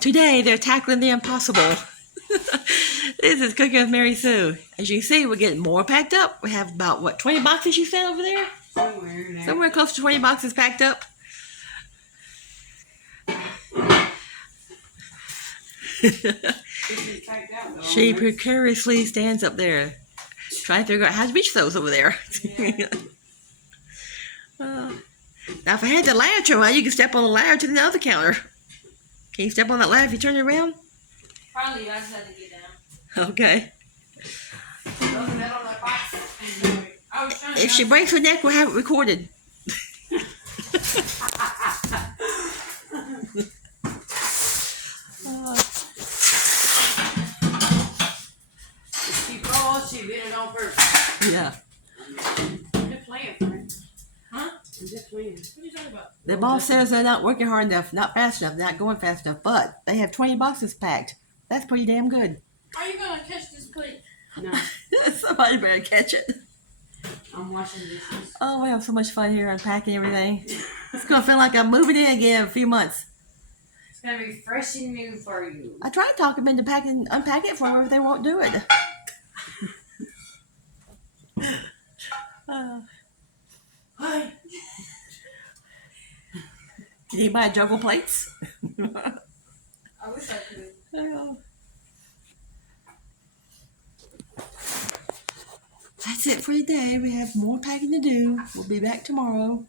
Today they're tackling the impossible. This is Cooking with Mary Sue. As you can see, we're getting more packed up. We have about, what, 20 boxes you said over there? Somewhere close to 20 boxes packed up. She precariously stands up there trying to figure out how to reach those over there. Now, if I had the ladder to run, you can step on the ladder to the other counter. Can you step on that ladder if you turn it around? Probably I just had to get down. Okay. If she breaks her neck, we'll have it recorded. She did it on purpose. Yeah. Good plan, friend. Huh? Good plan. What are you talking about? The boss says they're not working hard enough, not fast enough, not going fast enough, but they have 20 boxes packed. That's pretty damn good. Are you going to catch this plate? No. Somebody better catch it. I'm washing dishes. Oh, we have so much fun here unpacking everything. It's going to feel like I'm moving in again in a few months. It's going to be fresh and new for you. I tried talking them into unpack it for them, but they won't do it. Hi. Can you buy juggle plates? I wish I could. That's it for today. We have more packing to do. We'll be back tomorrow.